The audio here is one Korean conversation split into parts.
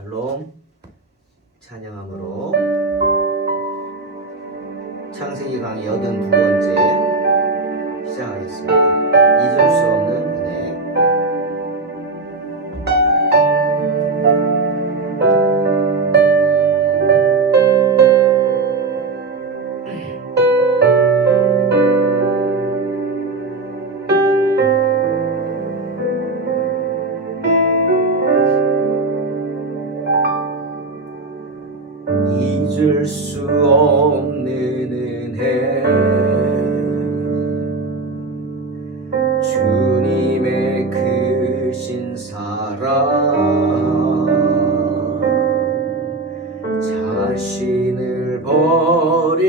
샬롬 찬양함으로 창세기 강의 82번째 시작하겠습니다. 잊을 수 없는 은혜. 잊을 수 없는 은혜, 주님의 크신 사랑, 자신을 버리심으로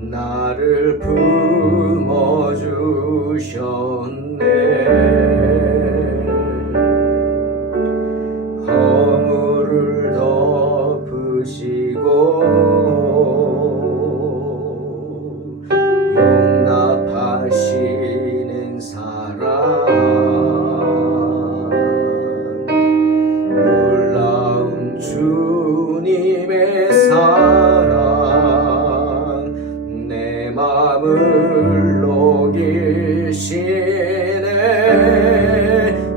나를 품어주셨네. 허물을 덮으시고 용납하시는 사랑, 놀라운 주님의 사랑, 내 맘을 녹이시네.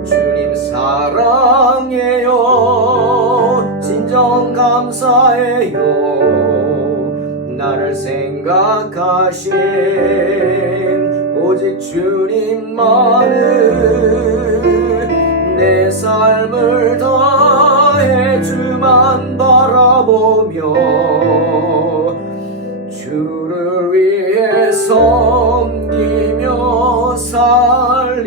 주님 사랑해요, 진정 감사해요. 나를 생각하신 오직 주님만은 내 삶을 다해 주만 바라보며 주를 위해 섬기며 살리.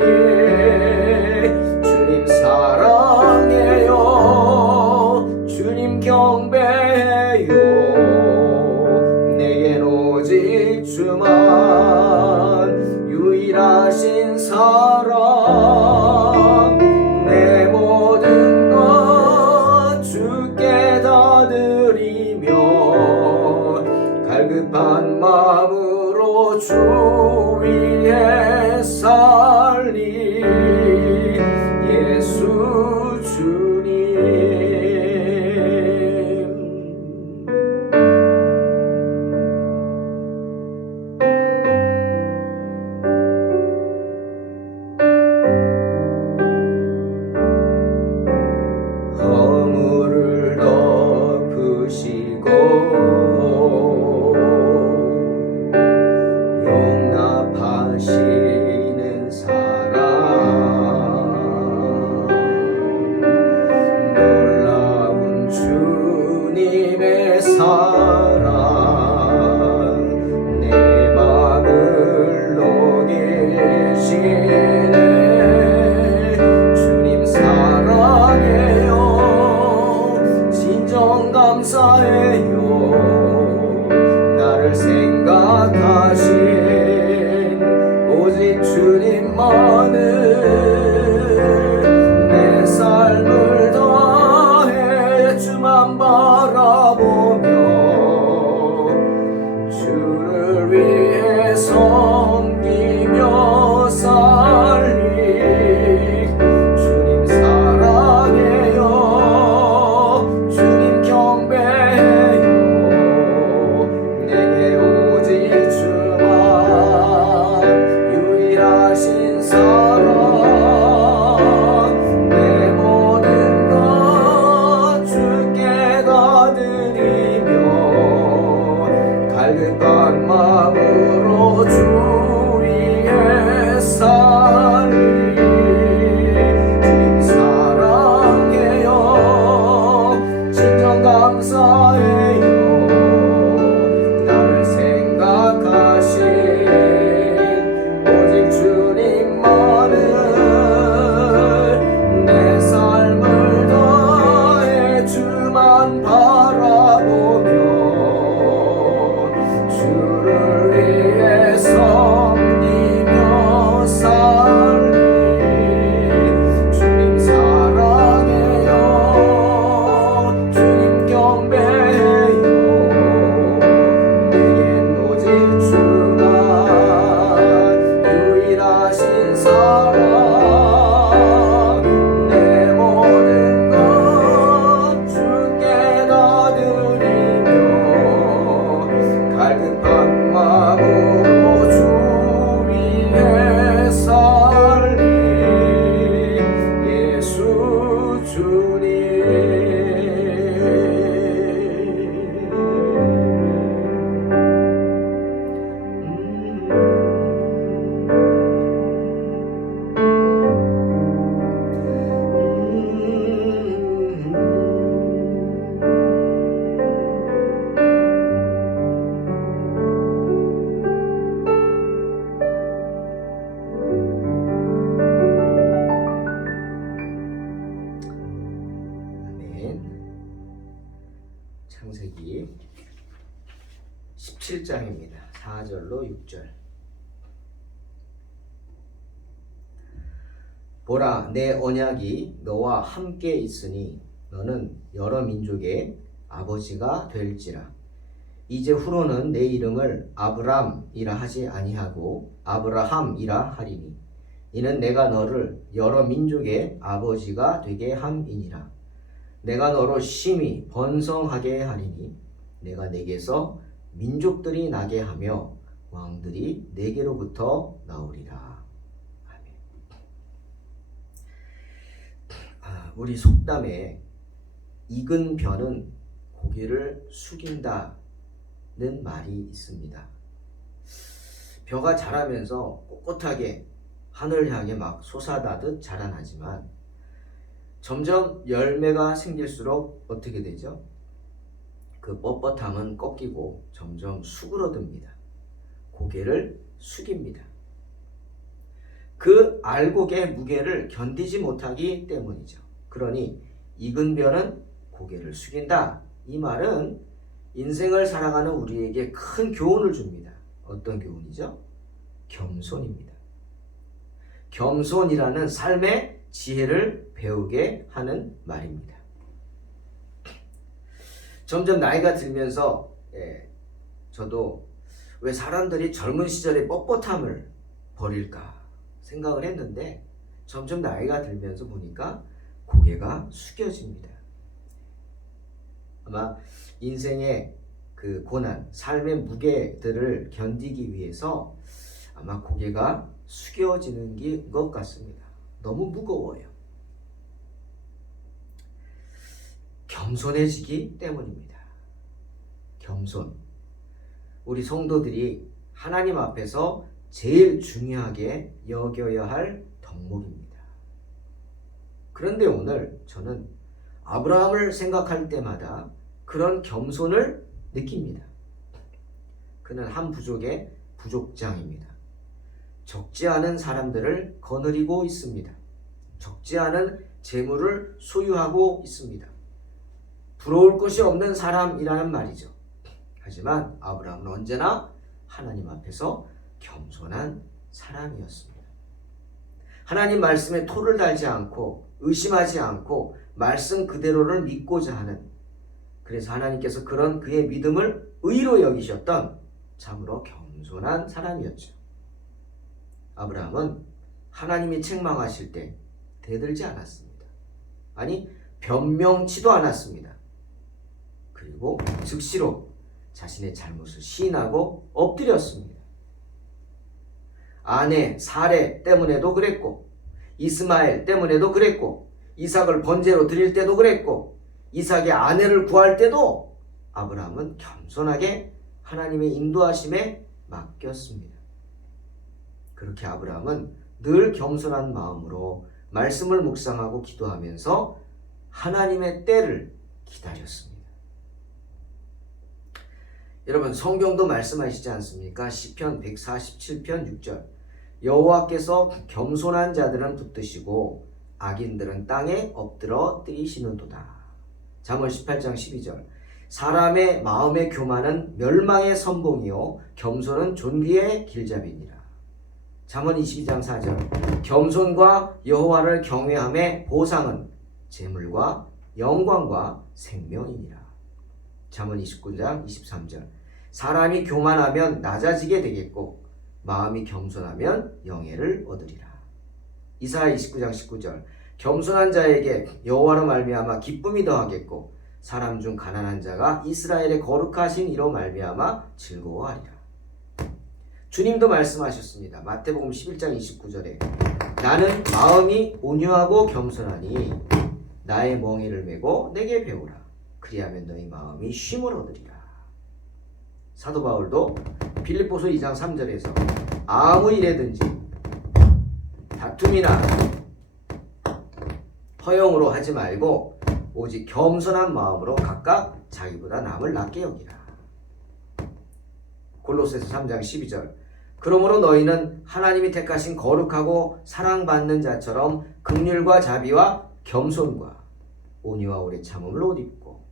주님 사랑해요, 주님 경배해요. 내겐 오직 주만 유일하신 사랑, 내 모든 것 주께 다 드리며 갈급한 마음으로 주 위에 살리. 예수 주님. 허물을 덮으시고 용납하시는 사랑, 놀라운 주님의 사랑, 내 맘을 녹이시네. 주님 사랑해요, 진정 감사해요. 나를 생각하신 오직 주님만은 내 삶을 다해 주만 바라보며 주를 위해 섬기며 살리. 주님 사랑해요, 주님 경배해요. 내게 오직 주만 유일하신 사랑, 내 모든 것 주께 다 드리며 갈급한 마음으로 주 위에 살리. 주님 사랑해요, 진정 감사해요. 나를 생각하신 오직 주님만은 내 삶을 다해 주만 바라보며 주를 위해 섬기며 살 17장입니다. 4절로 6절. 보라, 내 언약이 너와 함께 있으니 너는 여러 민족의 아버지가 될지라. 이제 후로는 내 이름을 아브람이라 하지 아니하고 아브라함이라 하리니 이는 내가 너를 여러 민족의 아버지가 되게 함이니라. 내가 너로 심히 번성하게 하리니 내가 내게서 민족들이 나게 하며 왕들이 내게로부터 나오리라. 아멘. 우리 속담에 익은 벼는 고개를 숙인다는 말이 있습니다. 벼가 자라면서 꼿꼿하게 하늘 향해 막 솟아나듯 자라나지만 점점 열매가 생길수록 어떻게 되죠? 그 뻣뻣함은 꺾이고 점점 수그러듭니다. 고개를 숙입니다. 그 알곡의 무게를 견디지 못하기 때문이죠. 그러니 익은 벼는 고개를 숙인다. 이 말은 인생을 살아가는 우리에게 큰 교훈을 줍니다. 어떤 교훈이죠? 겸손입니다. 겸손이라는 삶의 지혜를 배우게 하는 말입니다. 점점 나이가 들면서 저도 왜 사람들이 젊은 시절의 뻣뻣함을 버릴까 생각을 했는데 점점 나이가 들면서 보니까 고개가 숙여집니다. 아마 인생의 그 고난, 삶의 무게들을 견디기 위해서 아마 고개가 숙여지는 것 같습니다. 너무 무거워요. 겸손해지기 때문입니다. 겸손. 우리 성도들이 하나님 앞에서 제일 중요하게 여겨야 할 덕목입니다. 그런데 오늘 저는 아브라함을 생각할 때마다 그런 겸손을 느낍니다. 그는 한 부족의 부족장입니다. 적지 않은 사람들을 거느리고 있습니다. 적지 않은 재물을 소유하고 있습니다. 부러울 것이 없는 사람이라는 말이죠. 하지만 아브라함은 언제나 하나님 앞에서 겸손한 사람이었습니다. 하나님 말씀에 토를 달지 않고 의심하지 않고 말씀 그대로를 믿고자 하는, 그래서 하나님께서 그런 그의 믿음을 의로 여기셨던 참으로 겸손한 사람이었죠. 아브라함은 하나님이 책망하실 때 대들지 않았습니다. 아니, 변명치도 않았습니다. 그리고 즉시로 자신의 잘못을 시인하고 엎드렸습니다. 아내 사레 때문에도 그랬고, 이스마엘 때문에도 그랬고, 이삭을 번제로 드릴 때도 그랬고, 이삭의 아내를 구할 때도 아브라함은 겸손하게 하나님의 인도하심에 맡겼습니다. 그렇게 아브라함은 늘 겸손한 마음으로 말씀을 묵상하고 기도하면서 하나님의 때를 기다렸습니다. 여러분, 성경도 말씀하시지 않습니까? 시편 147편 6절. 여호와께서 겸손한 자들은 붙드시고 악인들은 땅에 엎드러 뜨이시는도다. 잠언 18장 12절. 사람의 마음의 교만은 멸망의 선봉이요 겸손은 존귀의 길잡이니라. 잠언 22장 4절. 겸손과 여호와를 경외함의 보상은 재물과 영광과 생명이니라. 잠언 29장 23절. 사람이 교만하면 낮아지게 되겠고 마음이 겸손하면 영예를 얻으리라. 이사야 29장 19절. 겸손한 자에게 여호와로 말미암아 기쁨이 더하겠고 사람 중 가난한 자가 이스라엘의 거룩하신 이로 말미암아 즐거워하리라. 주님도 말씀하셨습니다. 마태복음 11장 29절에 나는 마음이 온유하고 겸손하니 나의 멍에를 메고 내게 배우라. 그리하면 너희 마음이 쉼을 얻으리라. 사도 바울도 빌립보서 2장 3절에서 아무 일에든지 다툼이나 허영으로 하지 말고 오직 겸손한 마음으로 각각 자기보다 남을 낫게 여기라. 골로새서 3장 12절. 그러므로 너희는 하나님이 택하신 거룩하고 사랑받는 자처럼 긍휼과 자비와 겸손과 온유와 오래 참음을 옷 입고,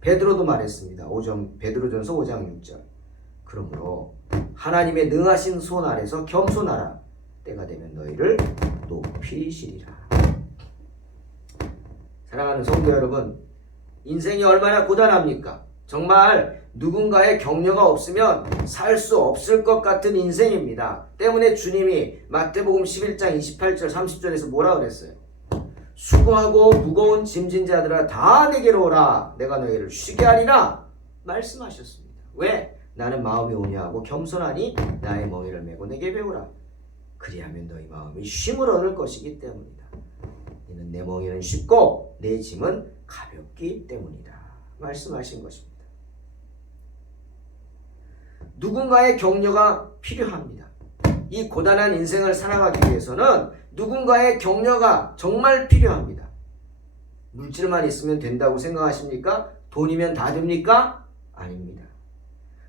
베드로도 말했습니다. 베드로전서 5장 6절. 그러므로 하나님의 능하신 손 아래서 겸손하라. 때가 되면 너희를 높이시리라. 사랑하는 성도 여러분, 인생이 얼마나 고단합니까? 정말 누군가의 격려가 없으면 살 수 없을 것 같은 인생입니다. 때문에 주님이 마태복음 11장 28절 30절에서 뭐라 그랬어요? 수고하고 무거운 짐진 자들아 다 내게로 오라. 내가 너희를 쉬게 하리라 말씀하셨습니다. 왜? 나는 마음이 온유하고 겸손하니 나의 멍에를 메고 내게 배우라. 그리하면 너희 마음이 쉼을 얻을 것이기 때문이다. 이는 내 멍에는 쉽고 내 짐은 가볍기 때문이다 말씀하신 것입니다. 누군가의 격려가 필요합니다. 이 고단한 인생을 살아가기 위해서는 누군가의 격려가 정말 필요합니다. 물질만 있으면 된다고 생각하십니까? 돈이면 다 됩니까? 아닙니다.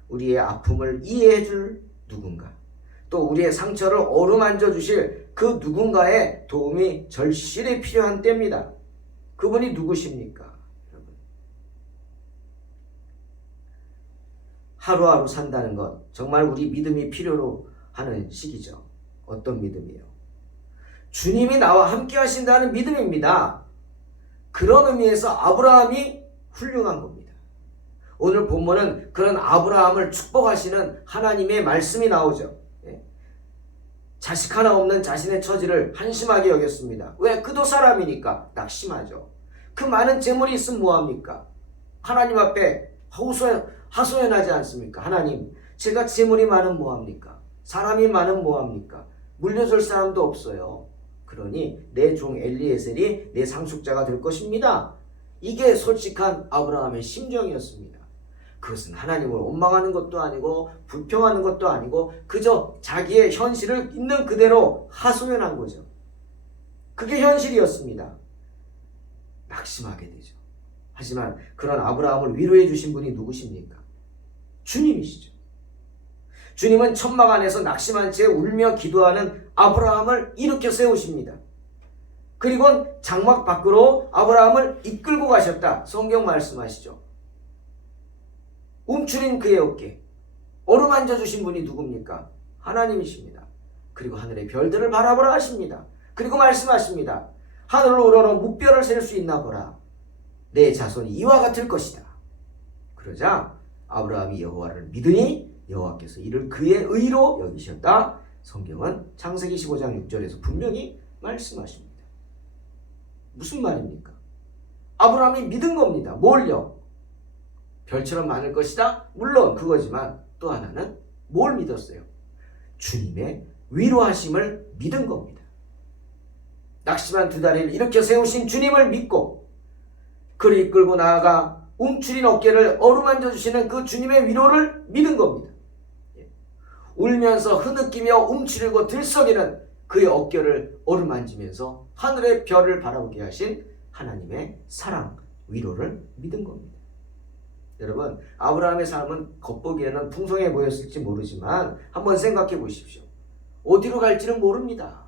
우리의 아픔을 이해해 줄 누군가, 또 우리의 상처를 어루만져 주실 그 누군가의 도움이 절실히 필요한 때입니다. 그분이 누구십니까? 여러분, 하루하루 산다는 것, 정말 우리 믿음이 필요로 하는 시기죠. 어떤 믿음이에요? 주님이 나와 함께 하신다는 믿음입니다. 그런 의미에서 아브라함이 훌륭한 겁니다. 오늘 본문은 그런 아브라함을 축복하시는 하나님의 말씀이 나오죠. 자식 하나 없는 자신의 처지를 한심하게 여겼습니다. 왜? 그도 사람이니까 낙심하죠. 그 많은 재물이 있으면 뭐합니까? 하나님 앞에 하소연하지 않습니까? 하나님, 제가 재물이 많으면 뭐합니까? 사람이 많으면 뭐합니까? 물려줄 사람도 없어요. 그러니 내 종 엘리에셀이 내 상속자가 될 것입니다. 이게 솔직한 아브라함의 심정이었습니다. 그것은 하나님을 원망하는 것도 아니고 불평하는 것도 아니고 그저 자기의 현실을 있는 그대로 하소연한 거죠. 그게 현실이었습니다. 낙심하게 되죠. 하지만 그런 아브라함을 위로해 주신 분이 누구십니까? 주님이시죠. 주님은 천막 안에서 낙심한 채 울며 기도하는 아브라함을 일으켜 세우십니다. 그리고 장막 밖으로 아브라함을 이끌고 가셨다. 성경 말씀하시죠. 움츠린 그의 어깨 어루만져 주신 분이 누굽니까? 하나님이십니다. 그리고 하늘의 별들을 바라보라 하십니다. 그리고 말씀하십니다. 하늘로 우러러 무별을 셀 수 있나 보라. 내 자손이 이와 같을 것이다. 그러자 아브라함이 여호와를 믿으니 여호와께서 이를 그의 의로 여기셨다. 성경은 창세기 15장 6절에서 분명히 말씀하십니다. 무슨 말입니까? 아브라함이 믿은 겁니다. 뭘요? 별처럼 많을 것이다? 물론 그거지만 또 하나는 뭘 믿었어요? 주님의 위로하심을 믿은 겁니다. 낙심한 두 다리를 일으켜 세우신 주님을 믿고 그를 이끌고 나아가 움츠린 어깨를 어루만져 주시는 그 주님의 위로를 믿은 겁니다. 울면서 흐느끼며 움츠리고 들썩이는 그의 어깨를 어루만지면서 하늘의 별을 바라보게 하신 하나님의 사랑, 위로를 믿은 겁니다. 여러분, 아브라함의 삶은 겉보기에는 풍성해 보였을지 모르지만 한번 생각해 보십시오. 어디로 갈지는 모릅니다.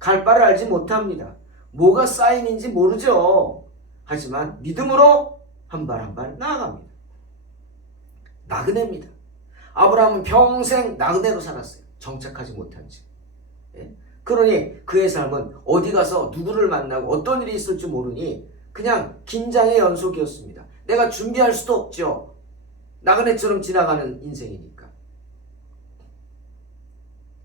갈 바를 알지 못합니다. 뭐가 쌓인인지 모르죠. 하지만 믿음으로 한 발 한 발 나아갑니다. 나그네입니다. 아브라함은 평생 나그네로 살았어요. 정착하지 못한 지. 그러니 그의 삶은 어디 가서 누구를 만나고 어떤 일이 있을지 모르니 그냥 긴장의 연속이었습니다. 내가 준비할 수도 없죠. 나그네처럼 지나가는 인생이니까.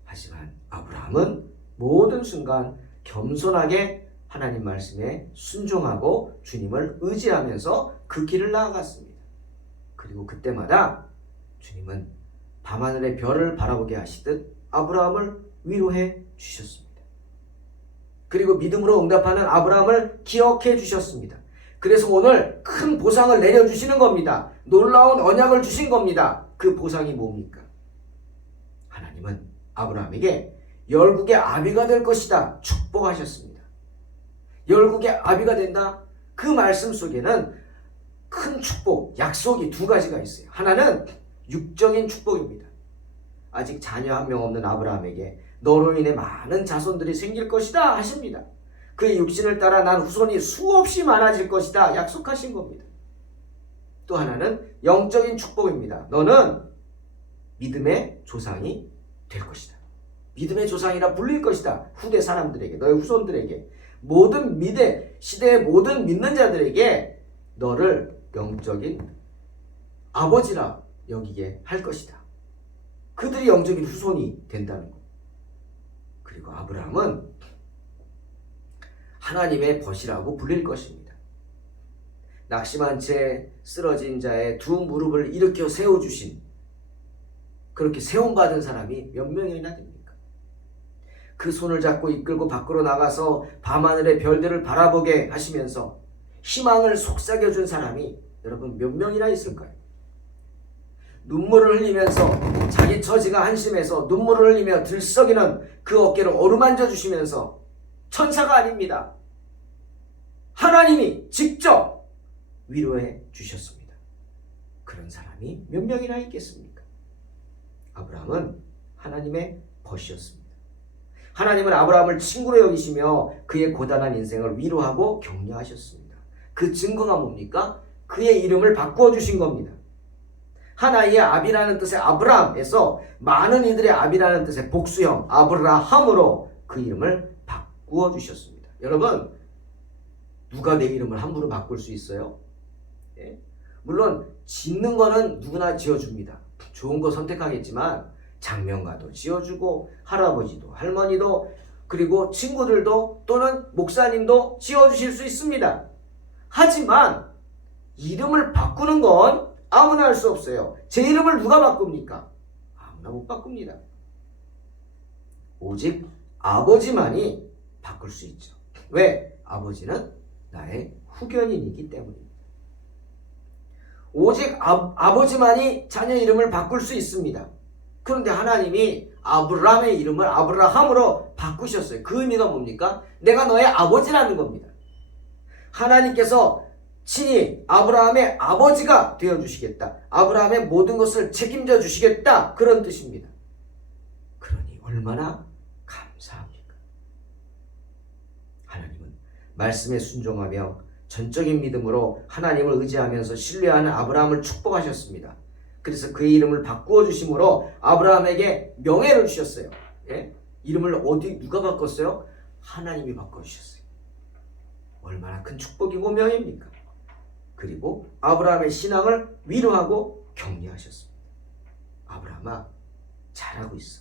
하지만 아브라함은 모든 순간 겸손하게 하나님 말씀에 순종하고 주님을 의지하면서 그 길을 나아갔습니다. 그리고 그때마다 주님은 밤하늘의 별을 바라보게 하시듯 아브라함을 위로해 주셨습니다. 그리고 믿음으로 응답하는 아브라함을 기억해 주셨습니다. 그래서 오늘 큰 보상을 내려주시는 겁니다. 놀라운 언약을 주신 겁니다. 그 보상이 뭡니까? 하나님은 아브라함에게 열국의 아비가 될 것이다 축복하셨습니다. 열국의 아비가 된다? 그 말씀 속에는 큰 축복, 약속이 두 가지가 있어요. 하나는 육적인 축복입니다. 아직 자녀 한 명 없는 아브라함에게 너로 인해 많은 자손들이 생길 것이다 하십니다. 그의 육신을 따라 난 후손이 수없이 많아질 것이다 약속하신 겁니다. 또 하나는 영적인 축복입니다. 너는 믿음의 조상이 될 것이다. 믿음의 조상이라 불릴 것이다. 후대 사람들에게, 너의 후손들에게, 모든 시대의 모든 믿는 자들에게 너를 영적인 아버지라 여기게 할 것이다. 그들이 영적인 후손이 된다는 것. 그리고 아브라함은 하나님의 벗이라고 불릴 것입니다. 낙심한 채 쓰러진 자의 두 무릎을 일으켜 세워주신, 그렇게 세움받은 사람이 몇 명이나 됩니까? 그 손을 잡고 이끌고 밖으로 나가서 밤하늘의 별들을 바라보게 하시면서 희망을 속삭여준 사람이 여러분 몇 명이나 있을까요? 눈물을 흘리면서 자기 처지가 한심해서 눈물을 흘리며 들썩이는 그 어깨를 어루만져 주시면서, 천사가 아닙니다, 하나님이 직접 위로해 주셨습니다. 그런 사람이 몇 명이나 있겠습니까? 아브라함은 하나님의 벗이었습니다. 하나님은 아브라함을 친구로 여기시며 그의 고단한 인생을 위로하고 격려하셨습니다. 그 증거가 뭡니까? 그의 이름을 바꾸어 주신 겁니다. 하나의 압이라는 뜻의 아브라함에서 많은 이들의 압이라는 뜻의 복수형 아브라함으로 그 이름을 바꾸어 주셨습니다. 여러분, 누가 내 이름을 함부로 바꿀 수 있어요? 예? 물론 짓는 거는 누구나 지어줍니다. 좋은 거 선택하겠지만 장명가도 지어주고 할아버지도 할머니도 그리고 친구들도 또는 목사님도 지어주실 수 있습니다. 하지만 이름을 바꾸는 건 아무나 할 수 없어요. 제 이름을 누가 바꿉니까? 아무나 못 바꿉니다. 오직 아버지만이 바꿀 수 있죠. 왜? 아버지는 나의 후견인이기 때문입니다. 오직 아버지만이 자녀 이름을 바꿀 수 있습니다. 그런데 하나님이 아브라함의 이름을 아브라함으로 바꾸셨어요. 그 의미가 뭡니까? 내가 너의 아버지라는 겁니다. 하나님께서 친히 아브라함의 아버지가 되어주시겠다. 아브라함의 모든 것을 책임져 주시겠다. 그런 뜻입니다. 그러니 얼마나 감사합니까? 하나님은 말씀에 순종하며 전적인 믿음으로 하나님을 의지하면서 신뢰하는 아브라함을 축복하셨습니다. 그래서 그의 이름을 바꾸어 주심으로 아브라함에게 명예를 주셨어요. 예? 이름을 누가 바꿨어요? 하나님이 바꿔주셨어요. 얼마나 큰 축복이고 명예입니까? 그리고 아브라함의 신앙을 위로하고 격려하셨습니다. 아브라함아, 잘하고 있어.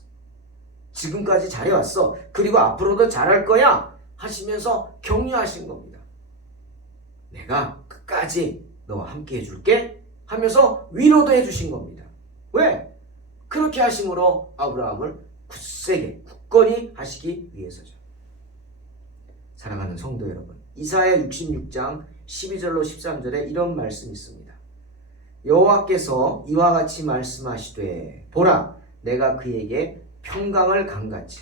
지금까지 잘해왔어. 그리고 앞으로도 잘할 거야 하시면서 격려하신 겁니다. 내가 끝까지 너와 함께 해줄게 하면서 위로도 해주신 겁니다. 왜? 그렇게 하심으로 아브라함을 굳건히 하시기 위해서죠. 사랑하는 성도 여러분, 이사야 66장 12절로 13절에 이런 말씀이 있습니다. 여호와께서 이와 같이 말씀하시되, 보라, 내가 그에게 평강을 강같이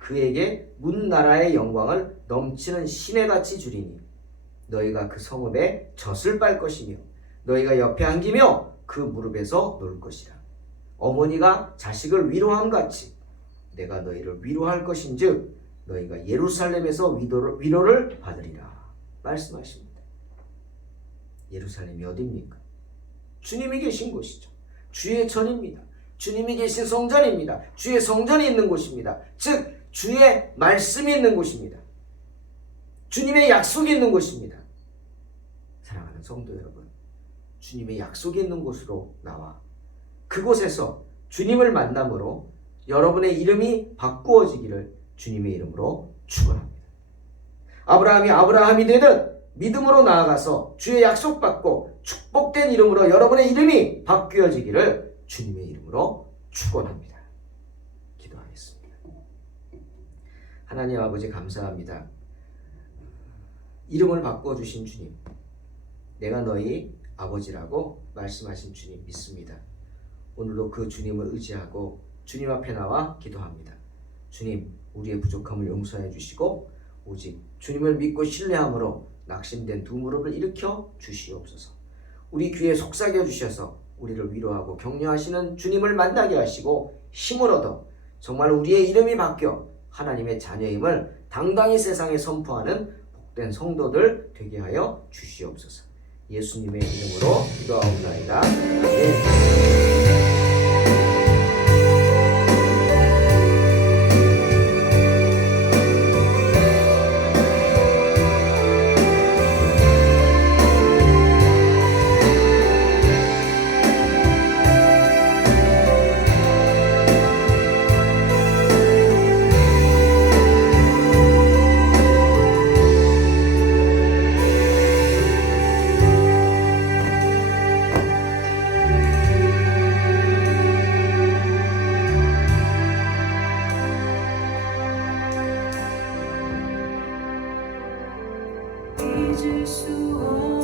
그에게 문 나라의 영광을 넘치는 시내같이 주리니 너희가 그 성읍에 젖을 빨 것이며 너희가 옆에 안기며 그 무릎에서 놀 것이라. 어머니가 자식을 위로함 같이 내가 너희를 위로할 것인즉 너희가 예루살렘에서 위로를 받으리라 말씀하십니다. 예루살렘이 어디입니까? 주님이 계신 곳이죠. 주의 전입니다. 주님이 계신 성전입니다. 주의 성전이 있는 곳입니다. 즉 주의 말씀이 있는 곳입니다. 주님의 약속이 있는 곳입니다. 사랑하는 성도 여러분, 주님의 약속이 있는 곳으로 나와 그곳에서 주님을 만남으로 여러분의 이름이 바꾸어지기를 주님의 이름으로 축원합니다. 아브라함이 아브라함이 되듯 믿음으로 나아가서 주의 약속받고 축복된 이름으로 여러분의 이름이 바뀌어지기를 주님의 이름으로 축원합니다. 기도하겠습니다. 하나님 아버지 감사합니다. 이름을 바꿔주신 주님, 내가 너희 아버지라고 말씀하신 주님 믿습니다. 오늘도 그 주님을 의지하고 주님 앞에 나와 기도합니다. 주님, 우리의 부족함을 용서해 주시고 오직 주님을 믿고 신뢰함으로 낙심된 두 무릎을 일으켜 주시옵소서. 우리 귀에 속삭여 주셔서 우리를 위로하고 격려하시는 주님을 만나게 하시고 힘을 얻어 정말 우리의 이름이 바뀌어 하나님의 자녀임을 당당히 세상에 선포하는 복된 성도들 되게 하여 주시옵소서. 예수님의 이름으로 기도하옵나이다. 아멘. 잊을 수 없는